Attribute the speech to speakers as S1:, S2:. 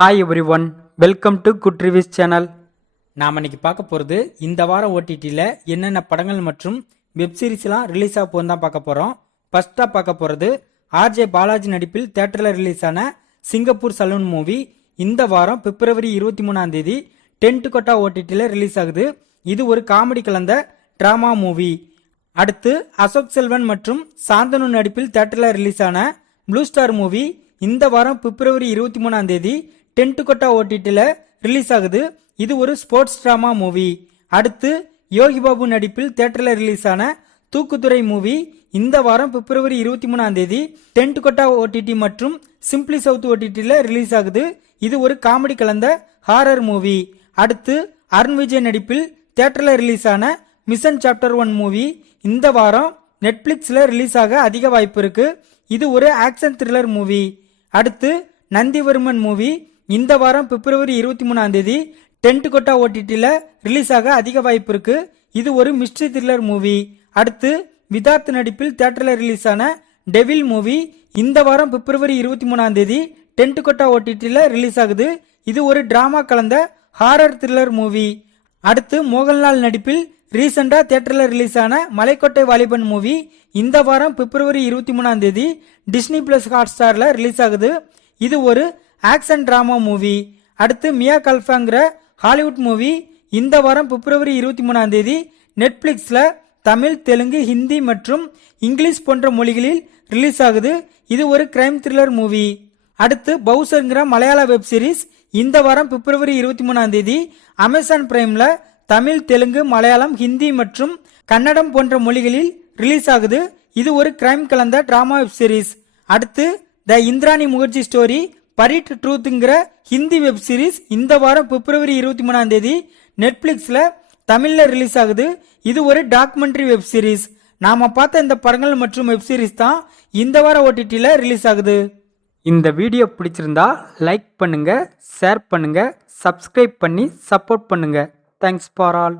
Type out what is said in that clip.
S1: Hi everyone welcome to good reviews channel
S2: நாம் இன்னைக்கு பார்க்க போகிறது இந்த வாரம் ஓடிடியில் என்னென்ன படங்கள் மற்றும் வெப்சீரிஸ்லாம் ரிலீஸ் ஆக போகுது தான் பார்க்க போகிறோம் ஃபஸ்ட்டாக பார்க்க போகிறது ஆர்ஜே பாலாஜி நடிப்பில் தேட்டரில் ரிலீஸ் ஆன சிங்கப்பூர் சலூன் மூவி இந்த வாரம் பிப்ரவரி இருபத்தி மூணாம் தேதி டென்ட் கொட்டா ஓடிடியில் ரிலீஸ் ஆகுது. இது ஒரு காமெடி கலந்த ட்ராமா மூவி அடுத்து அசோக் செல்வன் மற்றும் சாந்தனு நடிப்பில் தேட்டரில் ரிலீஸ் ஆன ப்ளூ ஸ்டார் மூவி இந்த வாரம் பிப்ரவரி இருபத்தி மூணாம் தேதி டென்ட் கொட்டா ஓடிடியில் ரிலீஸ் ஆகுது. இது ஒரு ஸ்போர்ட்ஸ் ட்ராமா மூவி அடுத்து யோகி பாபு நடிப்பில் தேட்டரில் ரிலீஸ் ஆன தூக்குத்துறை மூவி இந்த வாரம் பிப்ரவரி இருபத்தி மூணாம் தேதி டென்ட் கொட்டா ஓடிடி மற்றும் சிம்பிளி சவுத் ஓடிடியில் ரிலீஸ் ஆகுது. இது ஒரு காமெடி கலந்த ஹாரர் மூவி அடுத்து அருண் விஜய் நடிப்பில் தேட்டரில் ரிலீஸ் ஆன மிஷன் சாப்டர் ஒன் மூவி இந்த வாரம் நெட்ஃப்ளிக்ஸில் ரிலீஸ் ஆக அதிக வாய்ப்பு இருக்கு. இது ஒரு ஆக்ஷன் த்ரில்லர் மூவி அடுத்து நந்திவர்மன் மூவி. இந்த வாரம் பிப்ரவரி இருபத்தி மூணாம் தேதி டென்ட் கொட்டா ஓடிடியில் ரிலீஸ் ஆக அதிக வாய்ப்பு இருக்கு. இது ஒரு மிஸ்ட்ரி த்ரில்லர் மூவி. அடுத்து விதார்த் நடிப்பில் தேட்டரில் ரிலீஸ் ஆன டெவில் மூவி. இந்த வாரம் பிப்ரவரி இருபத்தி மூணாம் தேதி டென்ட் கொட்டா ஓடிடியில் ரிலீஸ் ஆகுது. இது ஒரு டிராமா கலந்த ஹாரர் த்ரில்லர் மூவி. அடுத்து மோகன்லால் நடிப்பில் ரீசெண்டாக தியேட்டரில் ரிலீஸ் ஆன மலைக்கோட்டை வாலிபன் மூவி. இந்த வாரம் பிப்ரவரி இருபத்தி மூணாம் தேதி டிஸ்னி பிளஸ் ஹாட்ஸ்டாரில் ரிலீஸ் ஆகுது. இது ஒரு ஆக்ஷன் ட்ராமா மூவி அடுத்து மியா கல்ஃபாங்கிற ஹாலிவுட் மூவி இந்த வாரம் பிப்ரவரி இருபத்தி மூணாம் தேதி நெட்ஃப்ளிக்ஸில் தமிழ் தெலுங்கு ஹிந்தி மற்றும் இங்கிலீஷ் போன்ற மொழிகளில் ரிலீஸ் ஆகுது. இது ஒரு கிரைம் த்ரில்லர் மூவி அடுத்து பவுசர்ங்கிற மலையாள வெப் சீரிஸ் இந்த வாரம் பிப்ரவரி இருபத்தி மூணாம் தேதி அமேசான் பிரைமில் தமிழ் தெலுங்கு மலையாளம் ஹிந்தி மற்றும் கன்னடம் போன்ற மொழிகளில் ரிலீஸ் ஆகுது. இது ஒரு கிரைம் கலந்த டிராமா வெப் சீரிஸ் அடுத்து the Indrani Mukerjea story buried ட்ரூத்துங்கிற Hindi web series இந்த வாரம் பிப்ரவரி இருபத்தி மூணாம் தேதி நெட்ஃபிளிக்ஸ்ல தமிழில் ரிலீஸ் ஆகுது. இது ஒரு டாக்குமெண்ட்ரி வெப் சீரிஸ் நாம பார்த்த இந்த படங்கள் மற்றும் வெப் சீரிஸ் தான் இந்த வார ஓடிடியில் ரிலீஸ் ஆகுது.
S1: இந்த வீடியோ பிடிச்சிருந்தா லைக் பண்ணுங்க ஷேர் பண்ணுங்க சப்ஸ்கிரைப் பண்ணி சப்போர்ட் பண்ணுங்க. Thanks for all